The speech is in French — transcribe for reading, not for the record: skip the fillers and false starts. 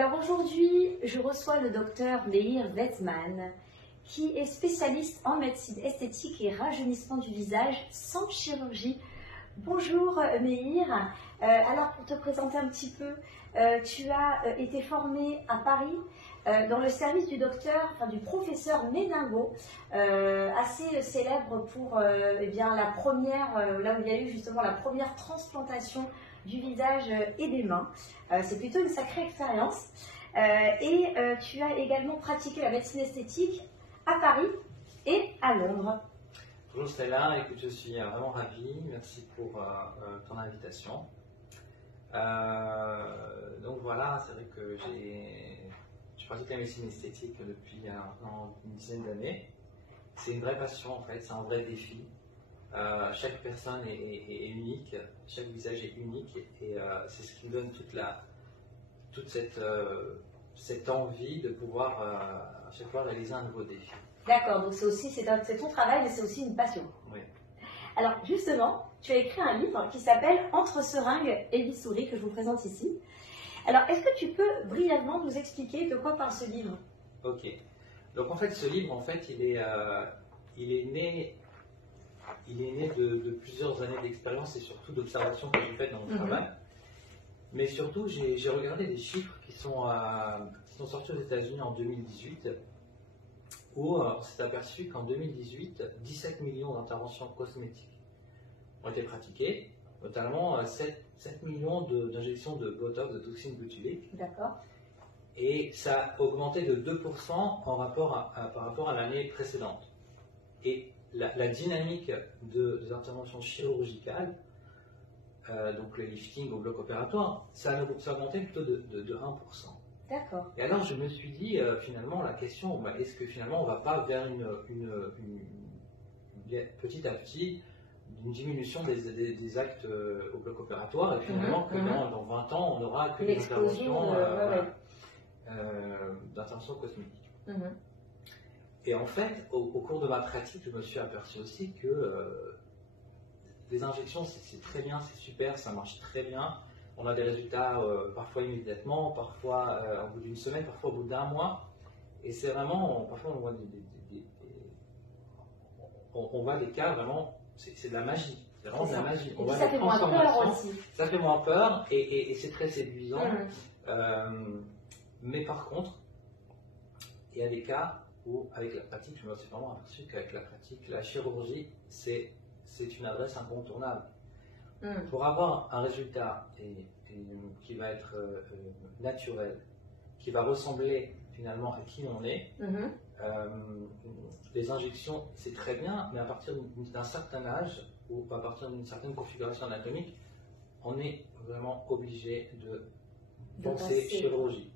Alors aujourd'hui, je reçois le docteur Meir Wettman, qui est spécialiste en médecine esthétique et rajeunissement du visage sans chirurgie. Bonjour Meir. Alors pour te présenter un petit peu, tu as été formé à Paris dans le service du du professeur Méningo, assez célèbre pour la première, là où il y a eu justement la première transplantation du visage et des mains. C'est plutôt une sacrée expérience. Tu as également pratiqué la médecine esthétique à Paris et à Londres. Bonjour Stella, écoute, je suis vraiment ravi, merci pour ton invitation. Donc voilà, c'est vrai que je pratique la médecine esthétique depuis maintenant une dizaine d'années. C'est une vraie passion en fait, c'est un vrai défi. Chaque personne est unique, chaque visage est unique et c'est ce qui me donne toute cette envie de pouvoir à chaque fois réaliser un nouveau défi. D'accord, donc c'est ton travail, mais c'est aussi une passion. Oui. Alors justement, tu as écrit un livre qui s'appelle Entre seringues et bistouri, que je vous présente ici. Alors, est-ce que tu peux brièvement nous expliquer de quoi parle ce livre? Ok. Donc en fait, ce livre, en fait, il est né de plusieurs années d'expérience et surtout d'observations que j'ai faites dans mon travail. Mais surtout, j'ai regardé des chiffres qui sont sortis aux États-Unis en 2018, où on s'est aperçu qu'en 2018, 17 millions d'interventions cosmétiques ont été pratiquées, notamment 7 millions d'injections de Botox, de toxines botuliques. D'accord. Et ça a augmenté de 2% par rapport à l'année précédente. Et la dynamique des interventions chirurgicales, donc le lifting au bloc opératoire, ça a augmenté plutôt de 1%. D'accord. Et alors je me suis dit, finalement, la question, est-ce que finalement on ne va pas vers petit à petit une diminution des actes au bloc opératoire et finalement que dans 20 ans on n'aura que des interventions d'intervention cosmétique. Et en fait, au cours de ma pratique, je me suis aperçu aussi que les injections, c'est très bien, c'est super, ça marche très bien. On a des résultats parfois immédiatement, parfois au bout d'une semaine, parfois au bout d'un mois. Et c'est vraiment, parfois on voit des cas vraiment, c'est de la magie. C'est vraiment de la magie. Et puis ça fait moins peur aussi. Ça fait moins peur et c'est très séduisant. Mais par contre, il y a des cas où, avec la pratique, je me suis vraiment aperçu qu'avec la pratique, la chirurgie, c'est une adresse incontournable. Pour avoir un résultat qui va être naturel, qui va ressembler finalement à qui on est, les injections, c'est très bien, mais à partir d'un certain âge ou à partir d'une certaine configuration anatomique, on est vraiment obligé de penser chirurgie.